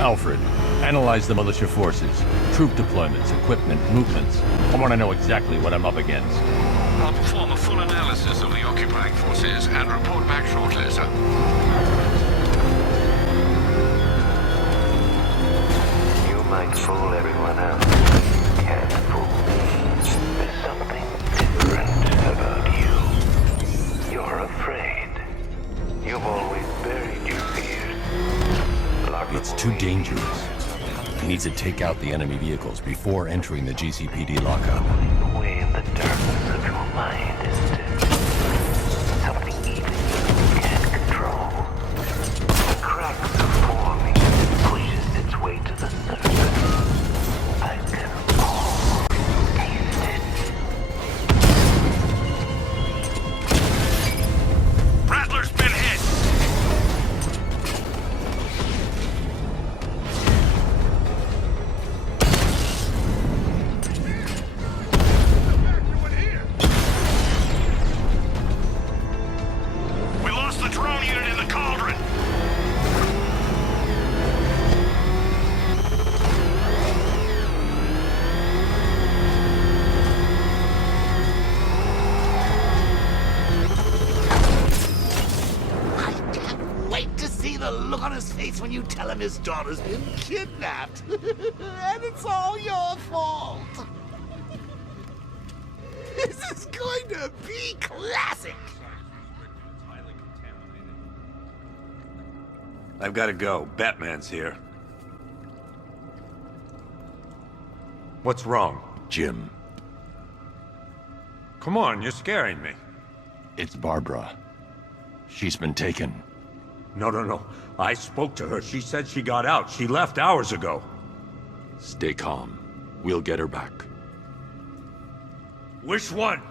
Alfred, analyze the militia forces, troop deployments, equipment, movements. I want to know exactly what I'm up against. I'll perform a full analysis of the occupying forces and report back shortly, sir. You might fool everyone else. Can't fool me. There's something different about you. You're afraid. You've always buried your fears. It's too dangerous. I need to take out the enemy vehicles before entering the GCPD lockup. Way in the darkness of your mind, isn't it? Something even you can't control. The cracks are forming as it pushes its way to the surface. I can almost taste it. Rattler's been hit! We lost the drone unit in the cauldron! I can't wait to see the look on his face when you tell him his daughter's been kidnapped. And it's all your fault. This is going to be classic. I've got to go. Batman's here. What's wrong? Jim, Come on, you're scaring me. it's Barbara. She's been taken. No. I spoke to her. She said she got out. She left hours ago. Stay calm. We'll get her back. Which one?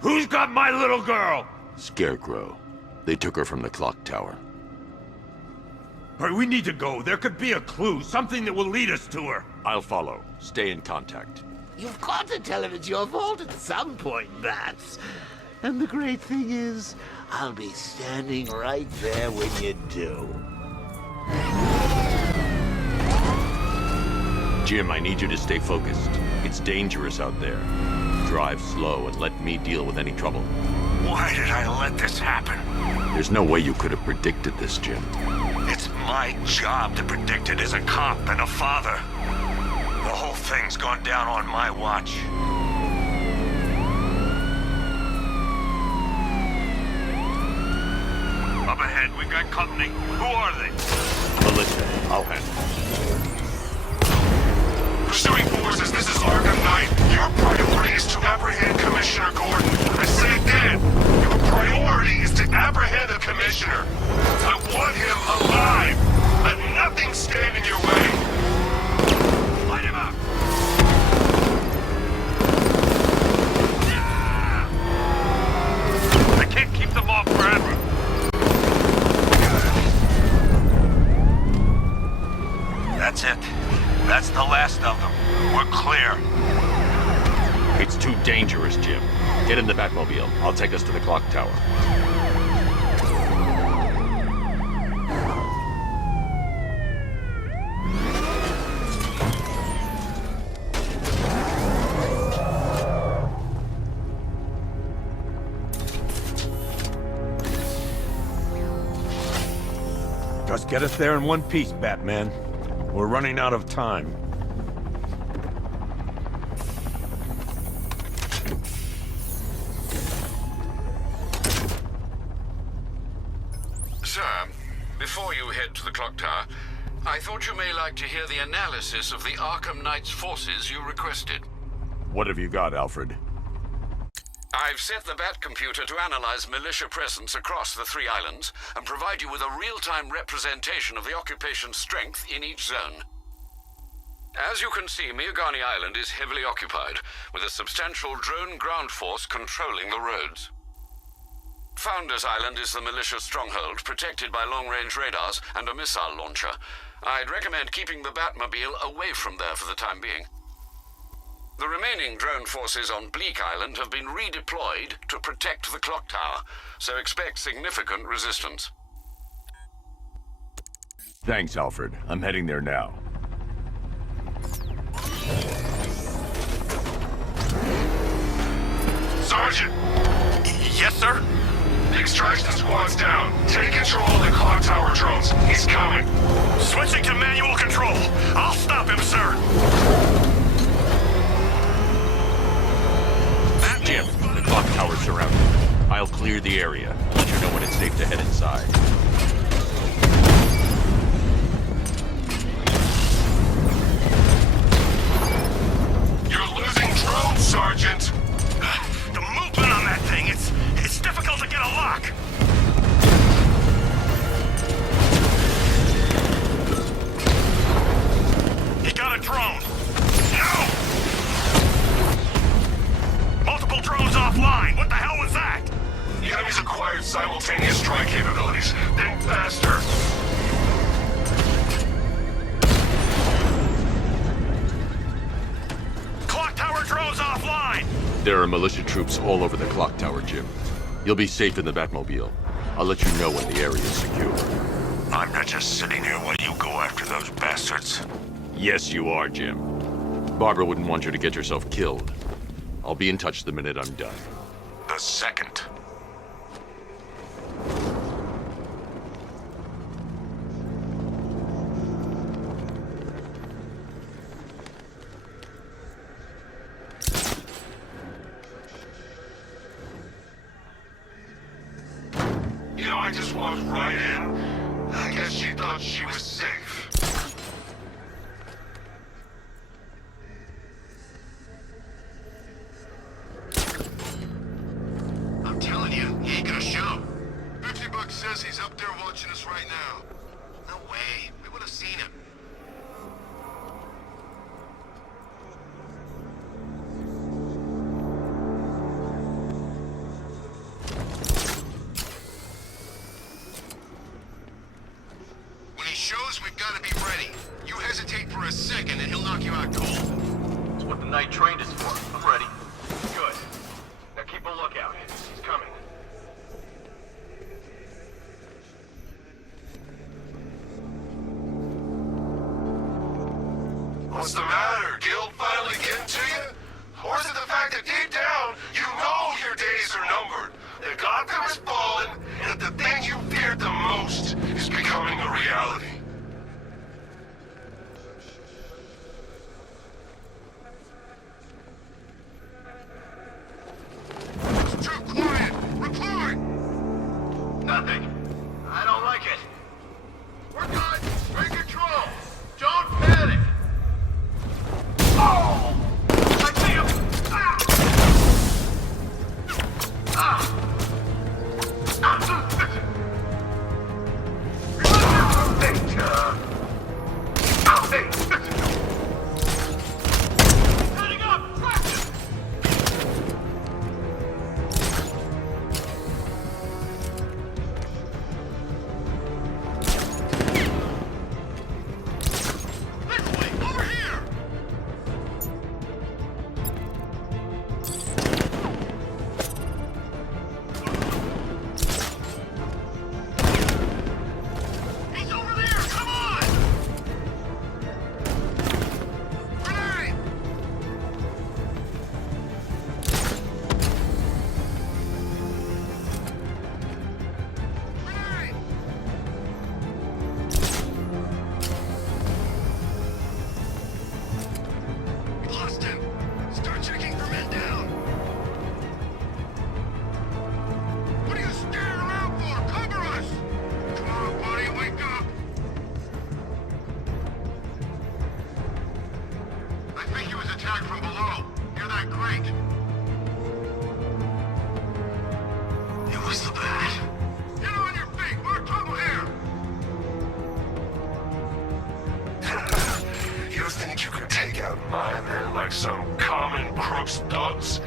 Who's got my little girl? Scarecrow. They took her from the clock tower. All right, we need to go. There could be a clue, something that will lead us to her. I'll follow. Stay in contact. You've got to tell him it's your fault at some point, Bats. And the great thing is, I'll be standing right there when you do. Jim, I need you to stay focused. It's dangerous out there. Drive slow and let me deal with any trouble. Why did I let this happen? There's no way you could have predicted this, Jim. It's my job to predict it as a cop and a father. The whole thing's gone down on my watch. Up ahead, we got company. Who are they? Militia, I'll handle it. Pursuing forces, this is Arkham Knight. Your priority is to apprehend Commissioner Gordon. I say again, your priority is to apprehend the Commissioner. I want him alive. Let nothing stand in your way. Light him up. I can't keep them off forever. That's it. That's the last of them. We're clear. It's too dangerous, Jim. Get in the Batmobile. I'll take us to the clock tower. Just get us there in one piece, Batman. We're running out of time. Sir, before you head to the clock tower, I thought you may like to hear the analysis of the Arkham Knight's forces you requested. What have you got, Alfred? I've set the Bat computer to analyze militia presence across the 3 islands and provide you with a real-time representation of the occupation's strength in each zone. As you can see, Miagani Island is heavily occupied, with a substantial drone ground force controlling the roads. Founders Island is the militia stronghold, protected by long-range radars and a missile launcher. I'd recommend keeping the Batmobile away from there for the time being. The remaining drone forces on Bleak Island have been redeployed to protect the clock tower, so expect significant resistance. Thanks, Alfred. I'm heading there now. Sergeant! Yes, sir? The extraction squad's down. Take control of the clock tower drones. He's coming. Switching to manual control. I'll stop him, sir. Jim, the clock tower's surrounded. I'll clear the area. Let you know when it's safe to head inside. You're losing drones, Sergeant. The movement on that thing, it's difficult to get a lock. He got a drone. No! Multiple drones offline. What the hell was that? The enemy's acquired simultaneous strike capabilities. Think faster. Clock tower drones offline. There are militia troops all over the clock tower, Jim. You'll be safe in the Batmobile. I'll let you know when the area is secure. I'm not just sitting here while you go after those bastards. Yes, you are, Jim. Barbara wouldn't want you to get yourself killed. I'll be in touch the minute I'm done. The second. You know, I just walked right in. I guess she thought she was safe. I'm telling you, he ain't gonna show. 50 Bucks says he's up there watching us right now. No way. We would have seen him. When he shows, we've got to be ready. You hesitate for a second and he'll knock you out cold. That's what the night train is for. I'm ready. Good. Now keep a lookout. He's coming. What's the matter? Guild finally getting to you? Or is it the fact that deep down, you know your days are numbered? That Gotham is fallen, and that the thing you feared the most is becoming a reality? It's too quiet! Report! Nothing. I don't like it. We're good! Take control! Don't panic! Oh! I see him! Ah! Ah! Heading up! Crack him! This way! Over here! He's over there! Come on! Grenade! Grenade! We lost him! Start checking for men down! What are you staring around for? Cover us! Come on, buddy, wake up! I think he was attacked from below. Near that crate. It was the bat. Get on your feet! More trouble here! You think you could take out my men like some common crooks thugs?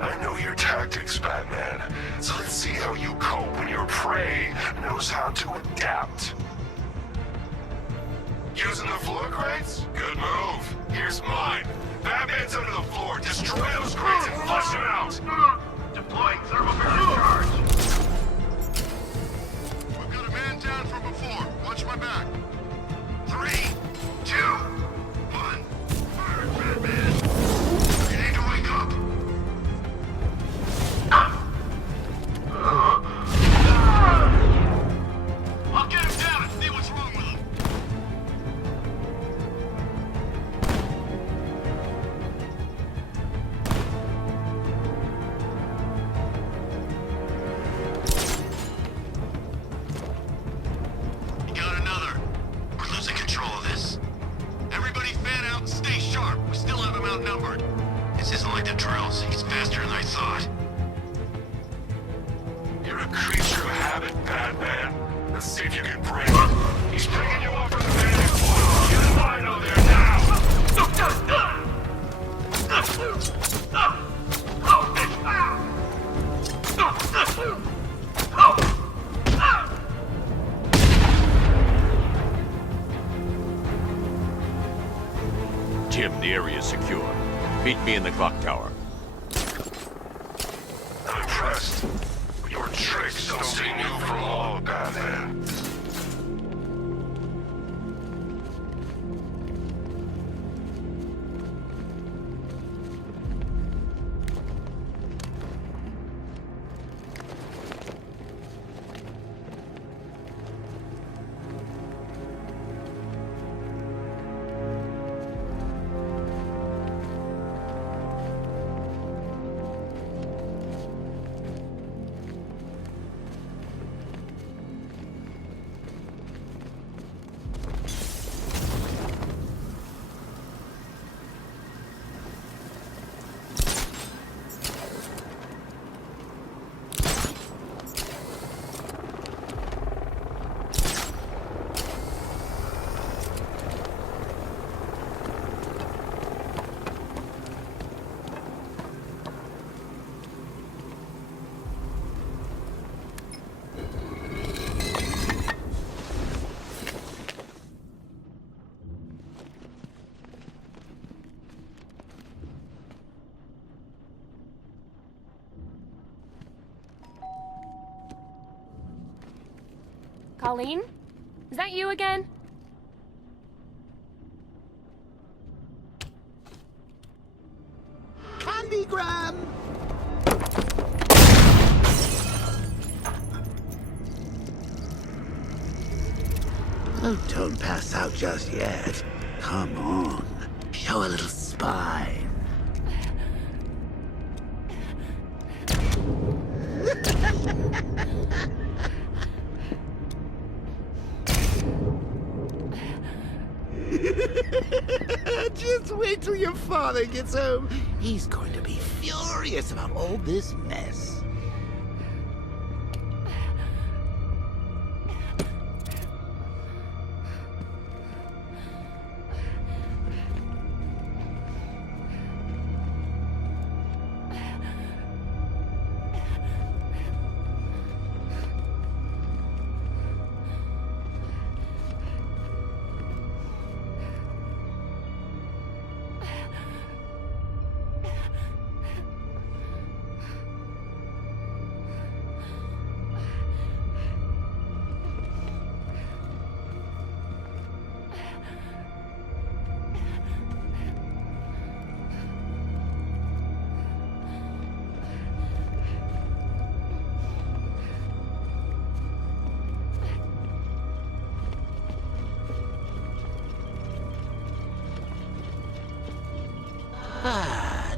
I know your tactics, Batman. So let's see how you cope when your prey knows how to adapt. Using the floor crates? Good move. Here's mine. Batman's under the floor. Destroy those crates and flush them out. Deploying thermobaric charge. We've got a man down from before. Watch my back. This isn't like the drills. He's faster than I thought. You're a creature of habit, Batman. Let's see if you can break it. He's picking you up from the vantage point. Get a line on there now! Jim, the area is secure. Meet me in the clock tower. I'm impressed. Your tricks don't seem new from all, Batman. Colleen? Is that you again? Candygram! Oh, don't pass out just yet. Come on. Show a little spine. Just wait till your father gets home. He's going to be furious about all this mess.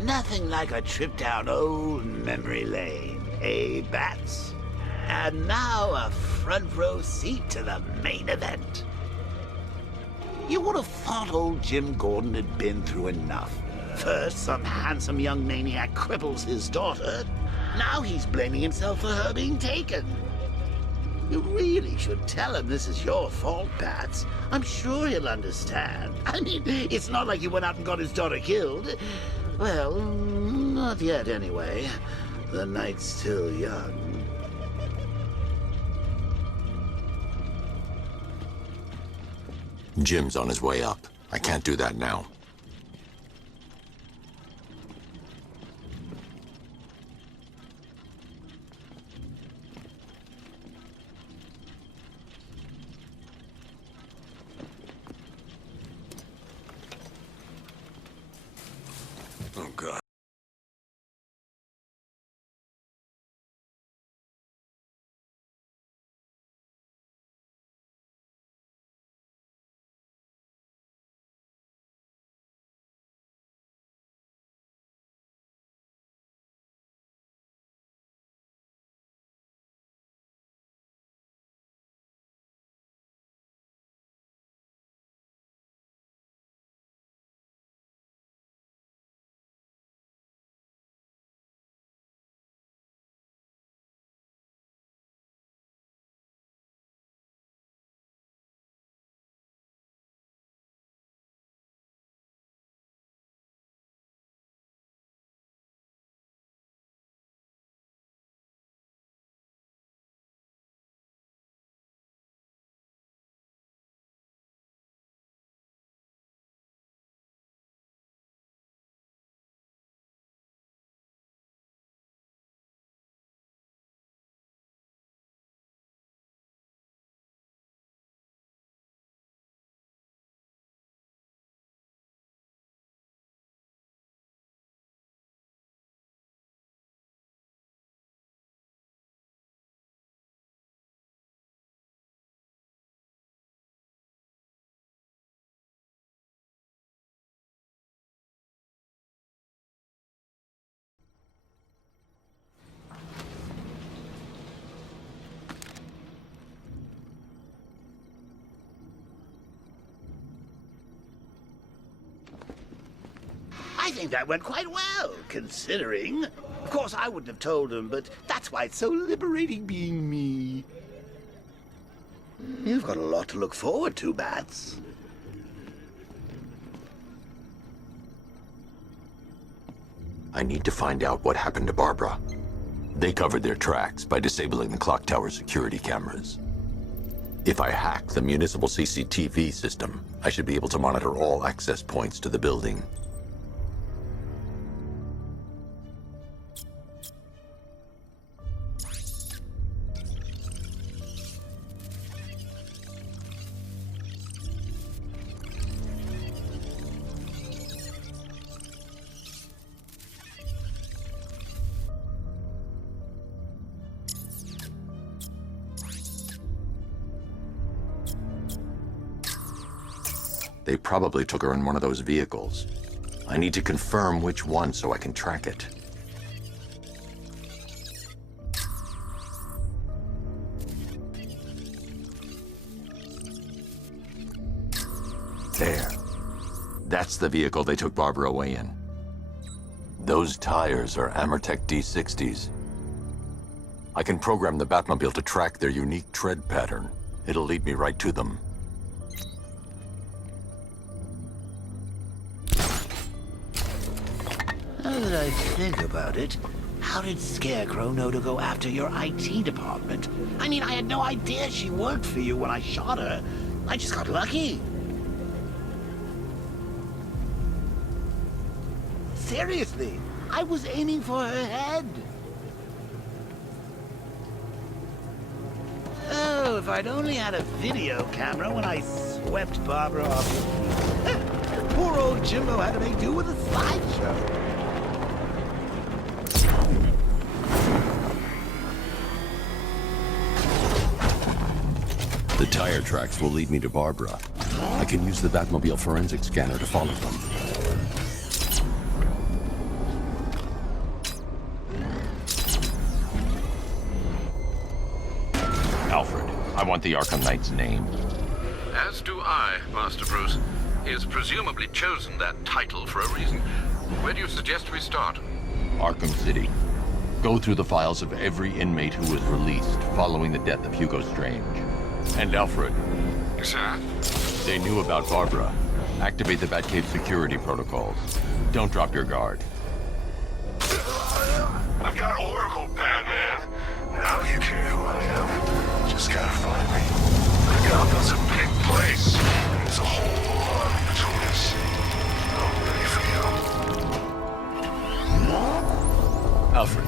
Nothing like a trip down old memory lane, eh, Bats? And now a front row seat to the main event. You would have thought old Jim Gordon had been through enough. First, some handsome young maniac cripples his daughter. Now he's blaming himself for her being taken. You really should tell him this is your fault, Bats. I'm sure he'll understand. I mean, it's not like you went out and got his daughter killed. Well, not yet anyway. The night's still young. Jim's on his way up. I can't do that now. Oh, God. I think that went quite well, considering. Of course, I wouldn't have told him, but that's why it's so liberating being me. You've got a lot to look forward to, Bats. I need to find out what happened to Barbara. They covered their tracks by disabling the clock tower security cameras. If I hack the municipal CCTV system, I should be able to monitor all access points to the building. They probably took her in one of those vehicles. I need to confirm which one so I can track it. There. That's the vehicle they took Barbara away in. Those tires are Amertech D60s. I can program the Batmobile to track their unique tread pattern. It'll lead me right to them. Now that I think about it, how did Scarecrow know to go after your IT department? I mean, I had no idea she worked for you when I shot her. I just got lucky. Seriously, I was aiming for her head. Oh, if I'd only had a video camera when I swept Barbara off the feet. Poor old Jimbo had to make do with a slideshow. The tire tracks will lead me to Barbara. I can use the Batmobile forensic scanner to follow them. Alfred, I want the Arkham Knight's name. As do I, Master Bruce. He has presumably chosen that title for a reason. Where do you suggest we start? Arkham City. Go through the files of every inmate who was released following the death of Hugo Strange. And Alfred, Sir? they knew about Barbara. Activate the Batcave security protocols. Don't drop your guard. I've got Oracle, Batman. Now you care who I am. Just gotta find me. Gotham's a big place. And there's a whole army between us. I'm ready for you. Alfred,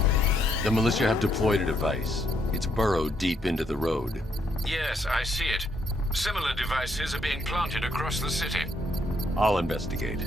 the militia have deployed a device. It's burrowed deep into the road. Yes, I see it. Similar devices are being planted across the city. I'll investigate.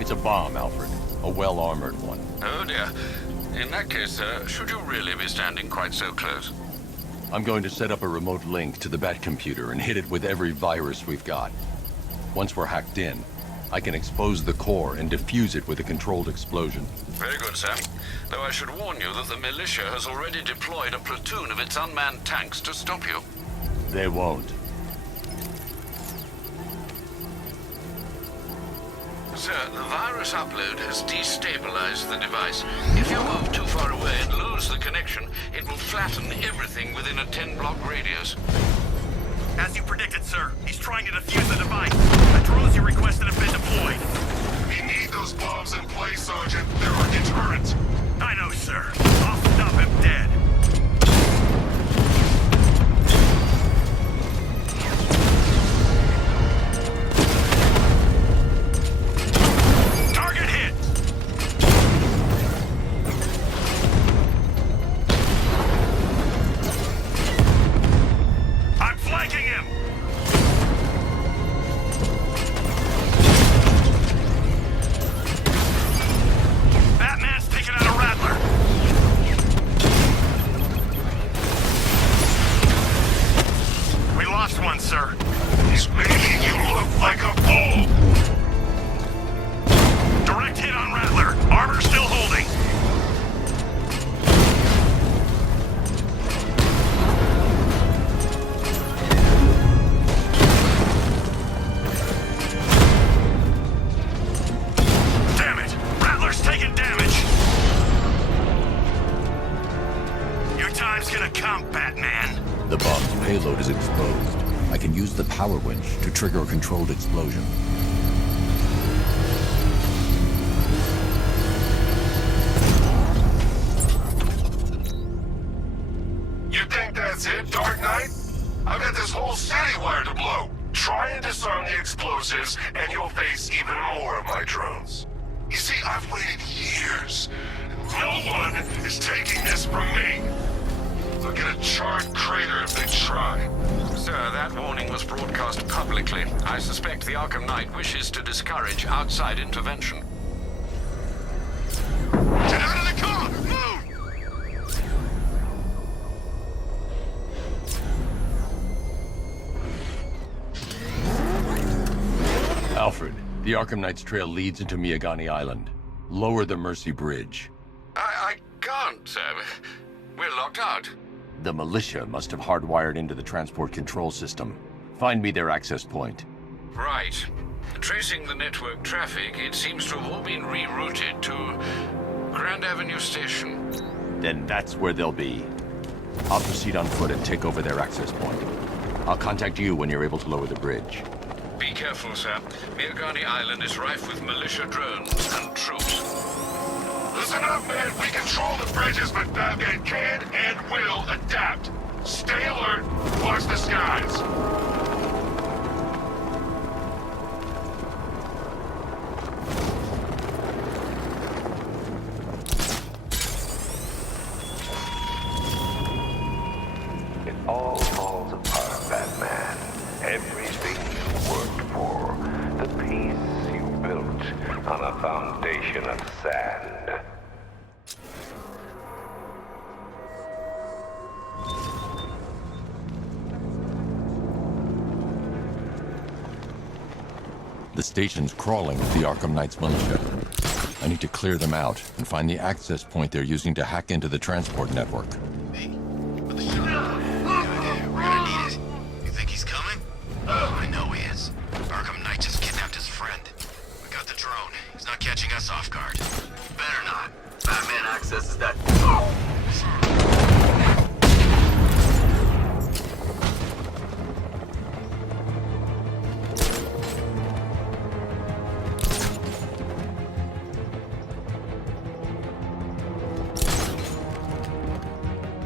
It's a bomb, Alfred. A well-armored one. Oh dear. In that case, should you really be standing quite so close? I'm going to set up a remote link to the Batcomputer and hit it with every virus we've got. Once we're hacked in, I can expose the core and defuse it with a controlled explosion. Very good, sir. Though I should warn you that the militia has already deployed a platoon of its unmanned tanks to stop you. They won't. Sir, the virus upload has destabilized the device. If you move too far away and lose the connection, it will flatten everything within a 10-block radius. As you predicted, sir, he's trying to defuse the device. The drones you requested have been deployed. We need those bombs in place, Sergeant. They're our deterrent. I know, sir. I'll stop him dead. Target hit! I'm flanking him! Batman's taking out a Rattler. time's gonna come, Batman. The bomb's payload is exposed. I can use the power winch to trigger a controlled explosion. You think that's it, Dark Knight? I've got this whole city wired to blow. Try and disarm the explosives, and you'll face even more of my drones. You see, I've waited years. No one is taking this from me. They'll get a charred crater if they try. Sir, that warning was broadcast publicly. I suspect the Arkham Knight wishes to discourage outside intervention. Get out of the car! Move! Alfred, the Arkham Knight's trail leads into Miagani Island. Lower the Mercy Bridge. I can't, sir. We're locked out. The militia must have hardwired into the transport control system. Find me their access point. Right. Tracing the network traffic, it seems to have all been rerouted to Grand Avenue Station. Then that's where they'll be. I'll proceed on foot and take over their access point. I'll contact you when you're able to lower the bridge. Be careful, sir. Miagani Island is rife with militia drones and troops. Listen up, man. We control the bridges, but Batman can and will adapt. Stay alert. Watch the skies. It all falls apart, Batman. Everything you worked for. The peace you built on a foundation of sand. The station's crawling with the Arkham Knight's militia. I need to clear them out and find the access point they're using to hack into the transport network. We're gonna need it. You think he's coming? Oh, I know he is. Arkham Knight just kidnapped his friend. We got the drone. He's not catching us off guard. Better not. Batman accesses that.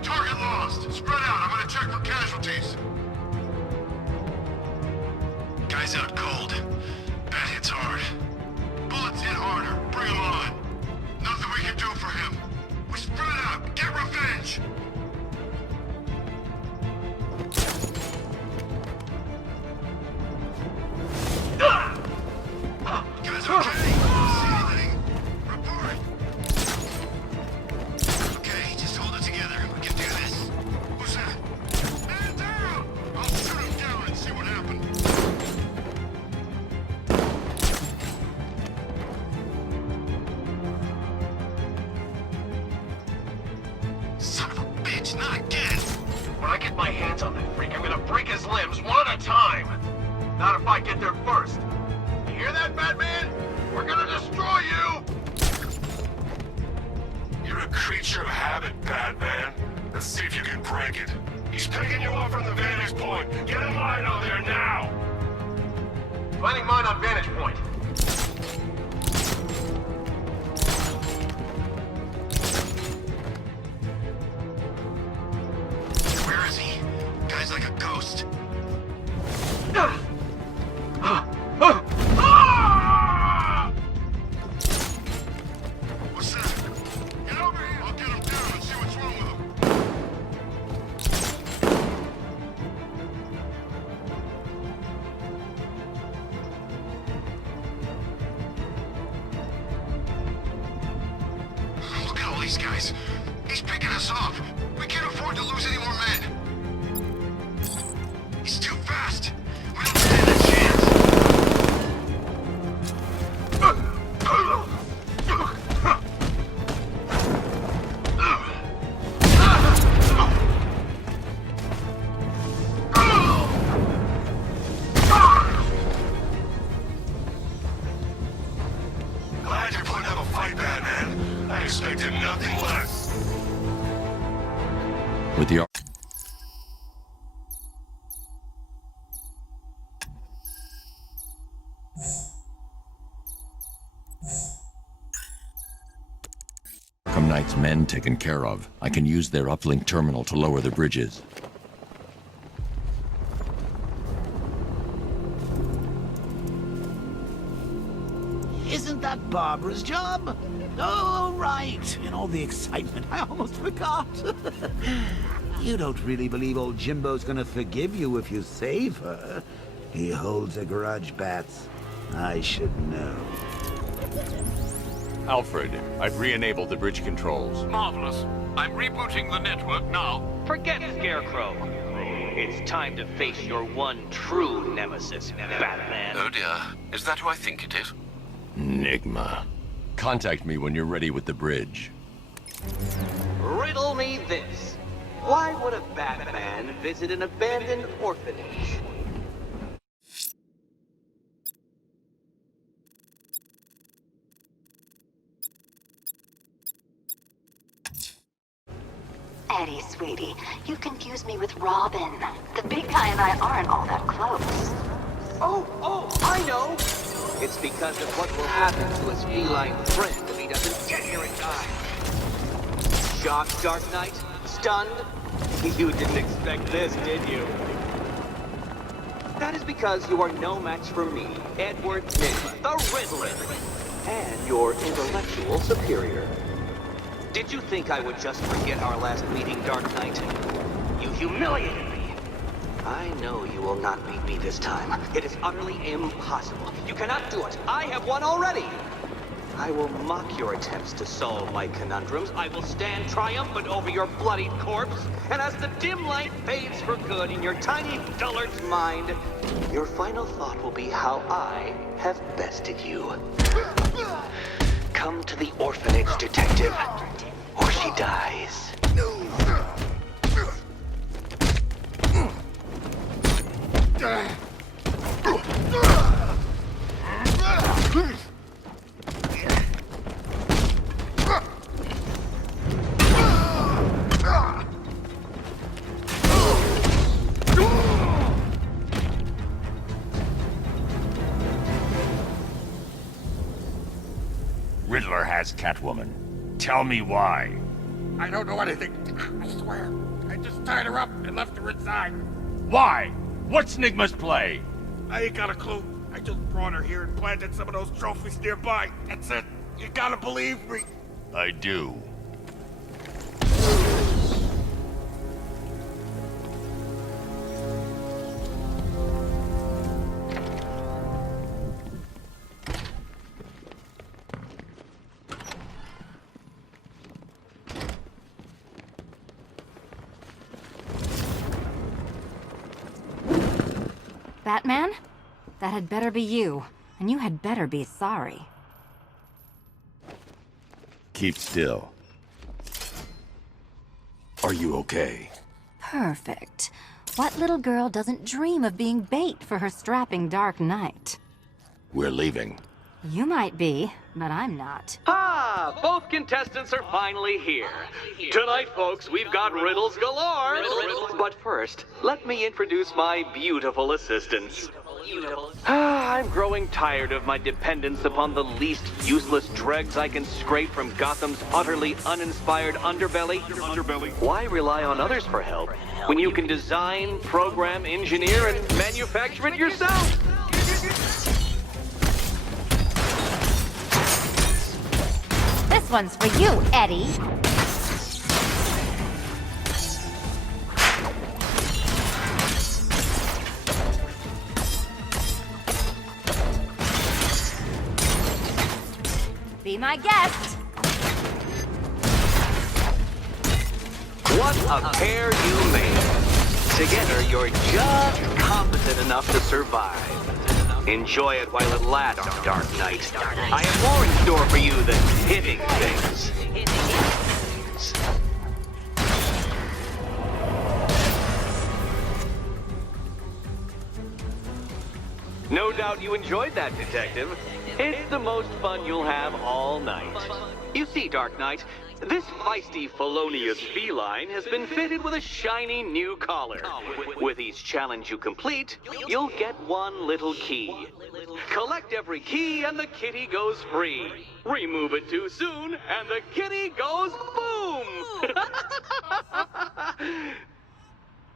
Target lost. Spread out. I'm gonna check for casualties. Guy's out cold. Bat hits hard. Bullets hit harder. Bring him on. Nothing we can do for him. We spread out. Get revenge. Guys, okay? See anything? Report. Okay, just hold it together. We can do this. Who's that? Man down! I'll shoot him down and see what happened. Son of a bitch, not again! When I get my hands on that freak, I'm gonna break his limbs one at a time. Not if I get there first. You hear that, Batman? We're gonna destroy you! You're a creature of habit, Batman. Let's see if you can break it. He's picking you up from the vantage point. Get in line out there now! Finding mine on vantage point. Where is he? Guy's like a ghost. What's that? Get over here! I'll get him down and see what's wrong with him. Look at all these guys. He's picking us off. We can't afford to lose any more men. He's too fast. We don't With the Arkham Knight's men taken care of, I can use their uplink terminal to lower the bridges. Isn't that Barbara's job? Oh, right. In all the excitement, I almost forgot. You don't really believe old Jimbo's gonna forgive you if you save her. He holds a grudge, Bats. I should know. Alfred, I've re-enabled the bridge controls. Marvelous. I'm rebooting the network now. Forget Scarecrow. It's time to face your one true nemesis, Batman. Oh dear. Is that who I think it is? Enigma. Contact me when you're ready with the bridge. Riddle me this. Why would a Batman visit an abandoned orphanage? Eddie, sweetie, you confused me with Robin. The big guy and I aren't all that close. Oh, I know! It's because of what will happen to his feline friend if he doesn't get here in time. Shocked, Dark Knight? Stunned? You didn't expect this, did you? That is because you are no match for me, Edward Nygma, the Riddler, and your intellectual superior. Did you think I would just forget our last meeting, Dark Knight? You humiliated me. I know you will not beat me this time. It is utterly impossible. You cannot do it. I have won already. I will mock your attempts to solve my conundrums. I will stand triumphant over your bloodied corpse. And as the dim light fades for good in your tiny dullard's mind, your final thought will be how I have bested you. Come to the orphanage, detective, or she dies. Riddler has Catwoman. Tell me why. I don't know anything. I swear. I just tied her up and left her inside. Why? What's Nygma's play? I ain't got a clue. I just brought her here and planted some of those trophies nearby. That's it. You gotta believe me. I do. Batman? That had better be you, and you had better be sorry. Keep still. Are you okay? Perfect. What little girl doesn't dream of being bait for her strapping Dark Knight? We're leaving. You might be, but I'm not. Ah, both contestants are finally here. Tonight, folks, we've got riddles galore. But first, let me introduce my beautiful assistants. I'm growing tired of my dependence upon the least useless dregs I can scrape from Gotham's utterly uninspired underbelly. Why rely on others for help when you can design, program, engineer, and manufacture it yourself? This one's for you, Eddie. Be my guest. What a pair you made. Together, you're just competent enough to survive. Enjoy it while it lasts, Dark Knight. I have more in store for you than hitting things. No doubt you enjoyed that, Detective. It's the most fun you'll have all night. You see, Dark Knight, this feisty felonious feline has been fitted with a shiny new collar. With each challenge you complete, you'll get one little key. Collect every key and the kitty goes free. Remove it too soon and the kitty goes boom!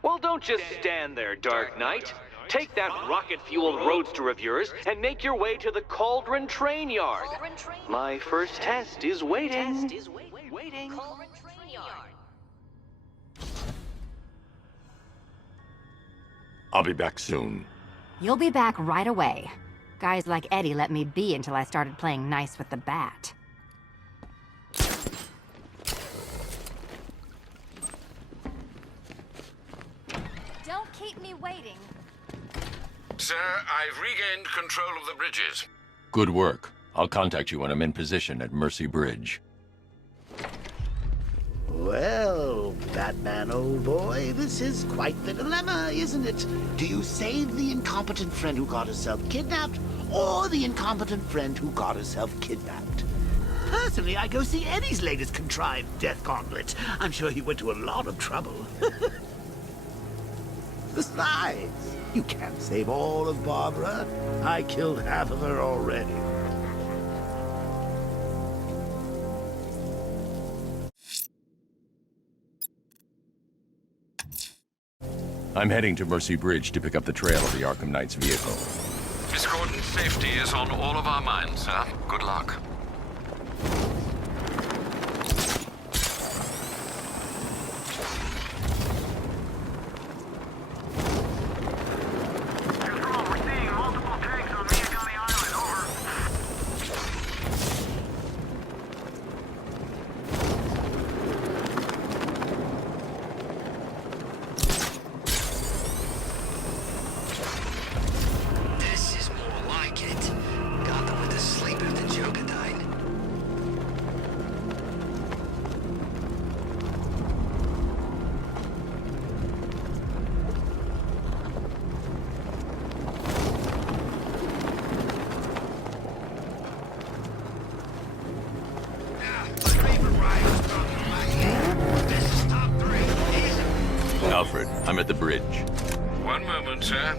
Well, don't just stand there, Dark Knight. Take that rocket-fueled roadster of yours and make your way to the Cauldron Train Yard. My first test is waiting. I'll be back soon. You'll be back right away. Guys like Eddie let me be until I started playing nice with the bat. Don't keep me waiting. Sir, I've regained control of the bridges. Good work. I'll contact you when I'm in position at Mercy Bridge. Well, Batman, old boy, this is quite the dilemma, isn't it? Do you save the incompetent friend who got herself kidnapped, or the incompetent friend who got herself kidnapped? Personally, I go see Eddie's latest contrived death gauntlet. I'm sure he went to a lot of trouble. Besides, you can't save all of Barbara. I killed half of her already. I'm heading to Mercy Bridge to pick up the trail of the Arkham Knight's vehicle. Miss Gordon's safety is on all of our minds, sir. Good luck. Alfred, I'm at the bridge. One moment, sir.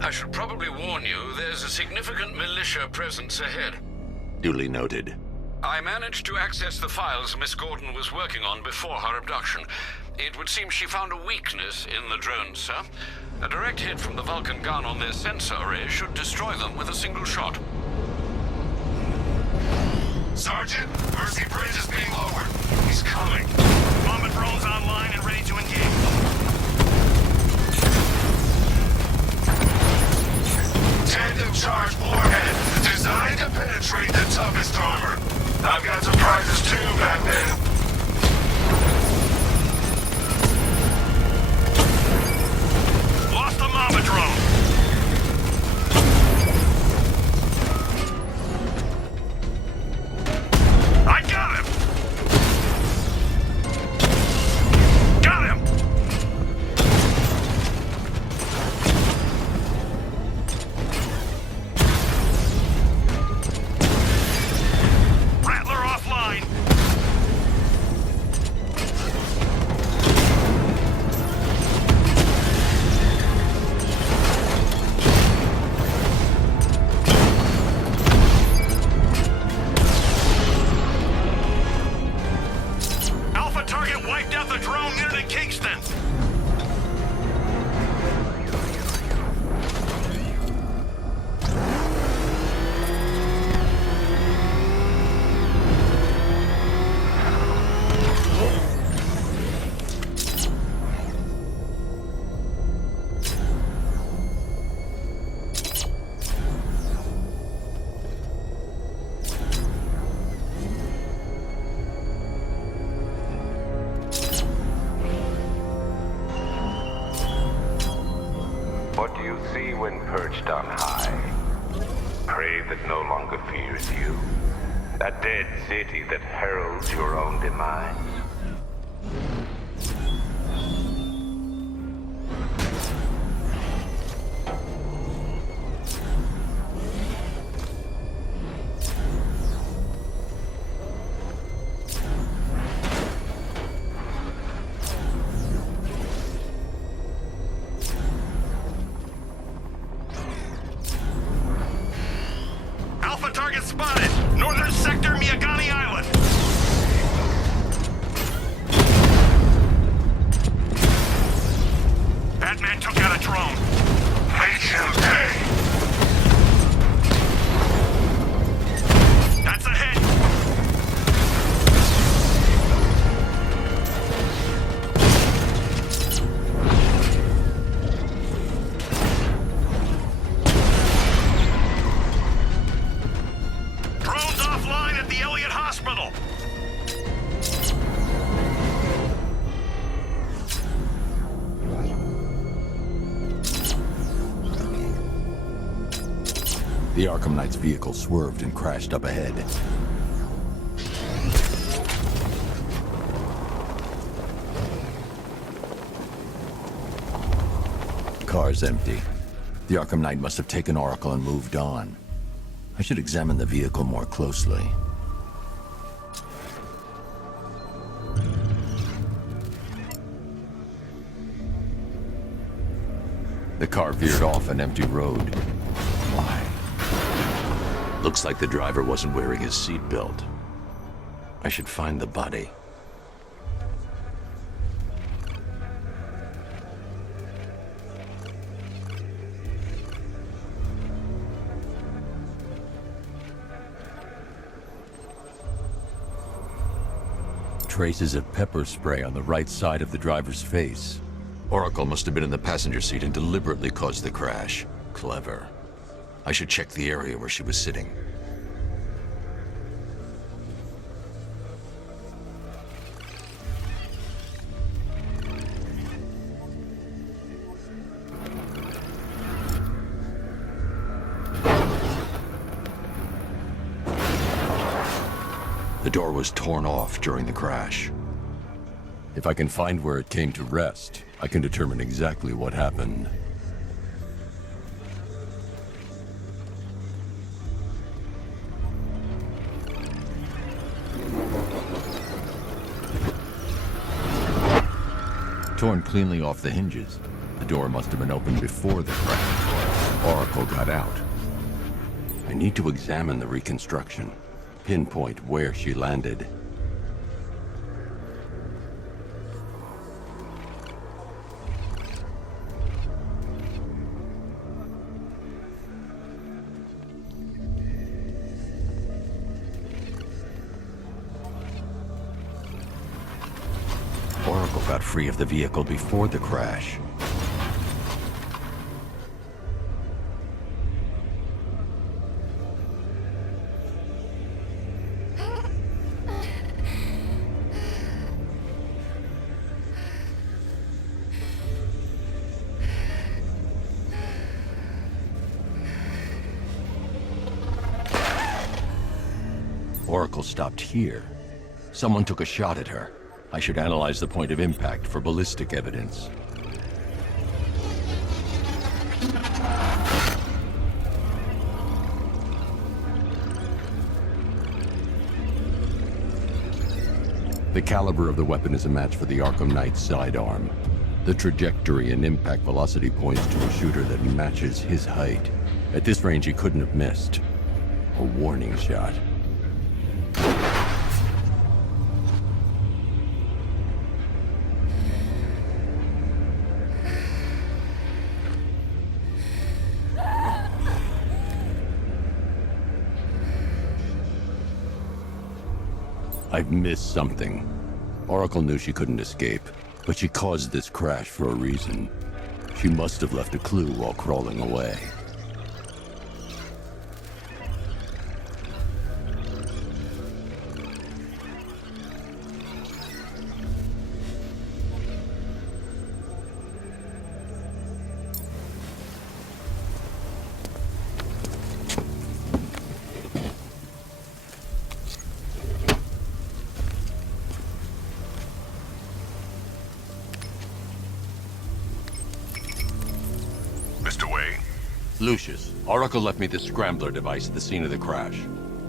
I should probably warn you, there's a significant militia presence ahead. Duly noted. I managed to access the files Miss Gordon was working on before her abduction. It would seem she found a weakness in the drones, sir. A direct hit from the Vulcan gun on their sensor array should destroy them with a single shot. Sergeant, Mercy Bridge is being lowered. He's coming. Bomber drones online and ready to engage. Tandem charge warhead, designed to penetrate the toughest armor. I've got surprises too, Batman. Lost the Mama drone. I got him! Got him! Rattler offline! Alpha target wiped out the drone near the Kingston! What do you see when perched on high? Prey that no longer fears you. A dead city that heralds your own demise. spotted! Northern sector, Miyagani Island! Batman took out a drone. Make him pay! That's a hit! Drone's offline at the Elliott Hospital! The Arkham Knight's vehicle swerved and crashed up ahead. Car's empty. The Arkham Knight must have taken Oracle and moved on. I should examine the vehicle more closely. The car veered off an empty road. Why? Looks like the driver wasn't wearing his seatbelt. I should find the body. Traces of pepper spray on the right side of the driver's face. Oracle must have been in the passenger seat and deliberately caused the crash. Clever. I should check the area where she was sitting. The door was torn off during the crash. If I can find where it came to rest, I can determine exactly what happened. Torn cleanly off the hinges. The door must have been opened before the crash. Oracle got out. I need to examine the reconstruction. Pinpoint where she landed. Oracle got free of the vehicle before the crash. Oracle stopped here. Someone took a shot at her. I should analyze the point of impact for ballistic evidence. The caliber of the weapon is a match for the Arkham Knight's sidearm. The trajectory and impact velocity points to a shooter that matches his height. At this range, he couldn't have missed. A warning shot. I've missed something. Oracle knew she couldn't escape, but she caused this crash for a reason. She must have left a clue while crawling away. Mr. Wayne? Lucius, Oracle left me the scrambler device at the scene of the crash.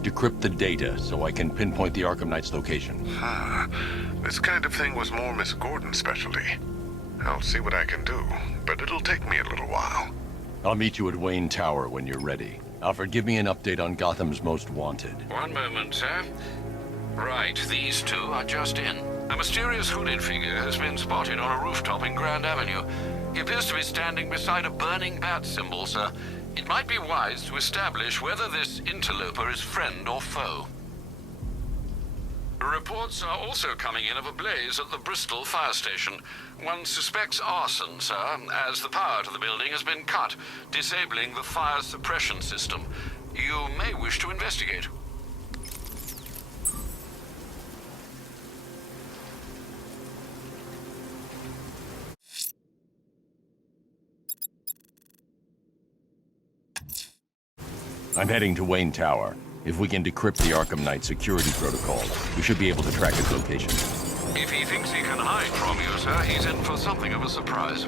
Decrypt the data so I can pinpoint the Arkham Knight's location. This kind of thing was more Miss Gordon's specialty. I'll see what I can do, but it'll take me a little while. I'll meet you at Wayne Tower when you're ready. Alfred, give me an update on Gotham's Most Wanted. One moment, sir. Right, these two are just in. A mysterious hooded figure has been spotted on a rooftop in Grand Avenue. He appears to be standing beside a burning bat symbol, sir. It might be wise to establish whether this interloper is friend or foe. Reports are also coming in of a blaze at the Bristol fire station. One suspects arson, sir, as the power to the building has been cut, disabling the fire suppression system. You may wish to investigate. I'm heading to Wayne Tower. If we can decrypt the Arkham Knight security protocol, we should be able to track his location. If he thinks he can hide from you, sir, he's in for something of a surprise.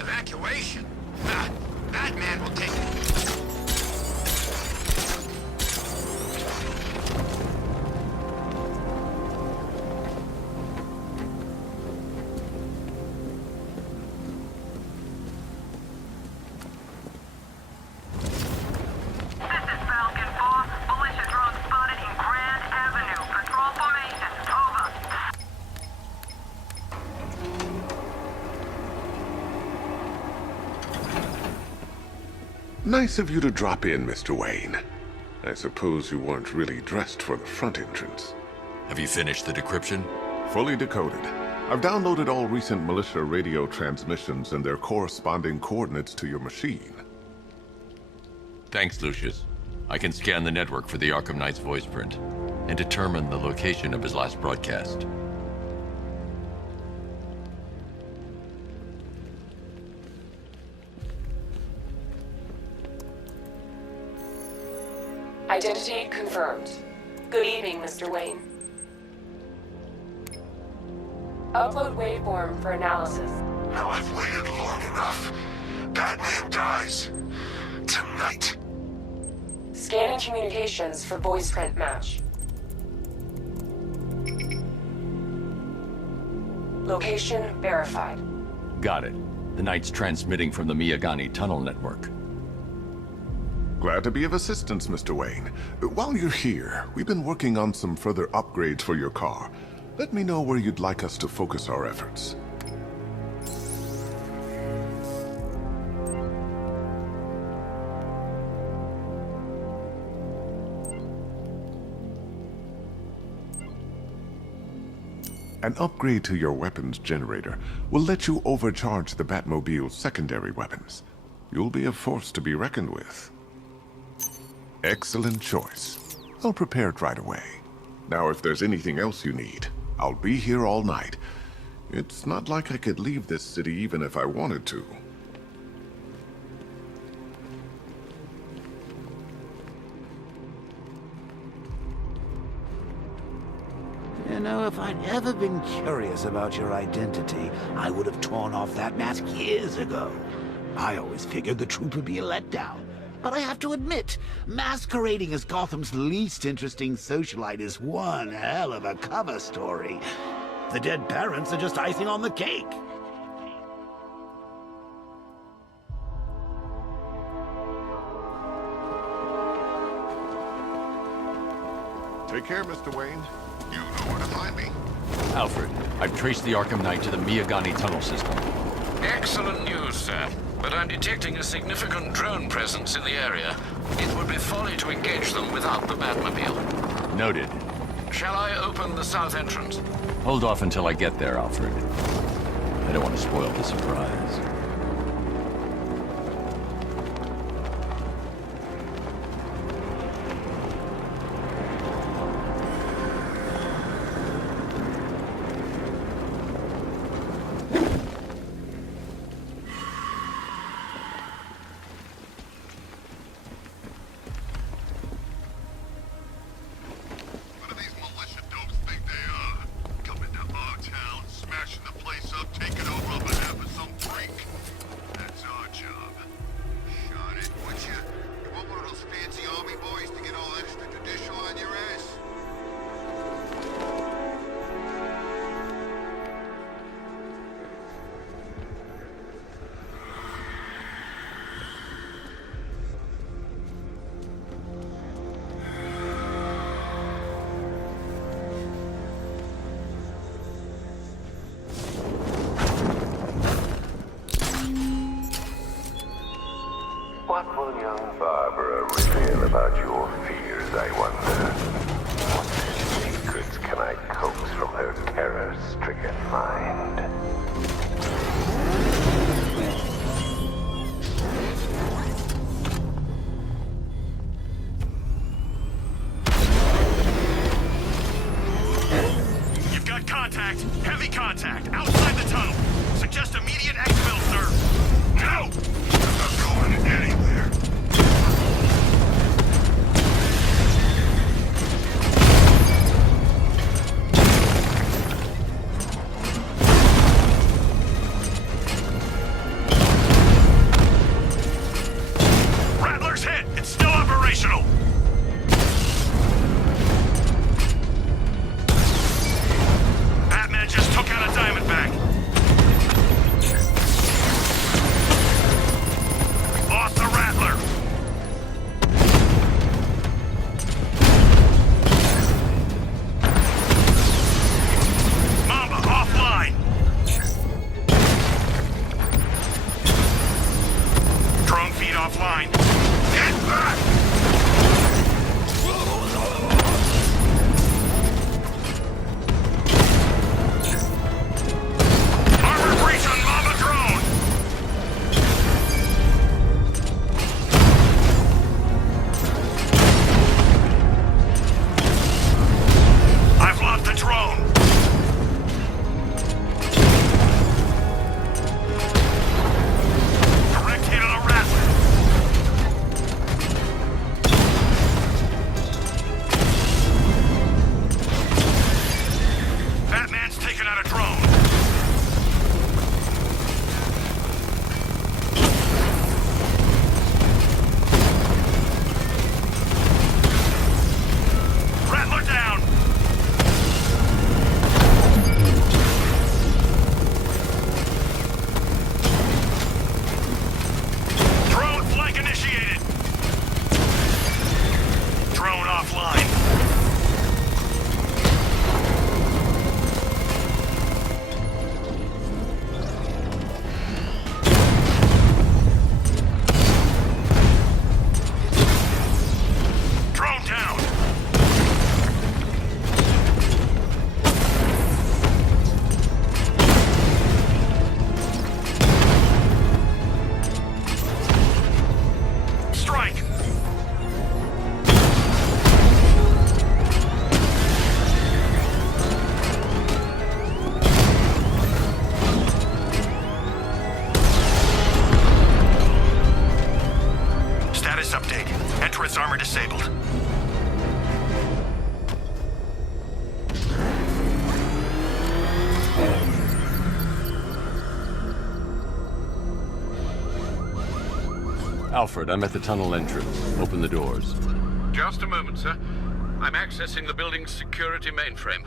Evacuation? Batman will take it. Nice of you to drop in, Mr. Wayne. I suppose you weren't really dressed for the front entrance. Have you finished the decryption? Fully decoded. I've downloaded all recent militia radio transmissions and their corresponding coordinates to your machine. Thanks, Lucius. I can scan the network for the Arkham Knight's voice print and determine the location of his last broadcast. Identity confirmed. Good evening, Mr. Wayne. Upload waveform for analysis. Now I've waited long enough. Batman dies. Tonight. Scanning communications for voice print match. Location verified. Got it. The Knight's transmitting from the Miyagani tunnel network. Glad to be of assistance, Mr. Wayne. While you're here, we've been working on some further upgrades for your car. Let me know where you'd like us to focus our efforts. An upgrade to your weapons generator will let you overcharge the Batmobile's secondary weapons. You'll be a force to be reckoned with. Excellent choice. I'll prepare it right away. Now, if there's anything else you need, I'll be here all night. It's not like I could leave this city even if I wanted to. You know, if I'd ever been curious about your identity, I would have torn off that mask years ago. I always figured the truth would be a letdown. But I have to admit, masquerading as Gotham's least interesting socialite is one hell of a cover story. The dead parents are just icing on the cake. Take care, Mr. Wayne. You know where to find me. Alfred, I've traced the Arkham Knight to the Miyagani tunnel system. Excellent news, sir. But I'm detecting a significant drone presence in the area. It would be folly to engage them without the Batmobile. Noted. Shall I open the south entrance? Hold off until I get there, Alfred. I don't want to spoil the surprise. will young Barbara reveal about your fears, I wonder? What secrets can I coax from her terror-stricken mind? You've got contact. Heavy contact. Outside the tunnel. Suggest immediate exfil, sir. No! I'm not going anywhere. Rattler's hit. It's still operational. Batman just took out a Diamondback. Lost the Rattler. Mamba offline. Drone feed offline. Get back! Armor breach on Mamba drone. I've lost the drone. Direct hit on a Rattler. Batman's taken out a drone. Rattler down. Drone flank initiated. Drone offline. Drone down. Strike. Status update. Entrance armor disabled. Alfred, I'm at the tunnel entrance. Open the doors. Just a moment, sir. I'm accessing the building's security mainframe.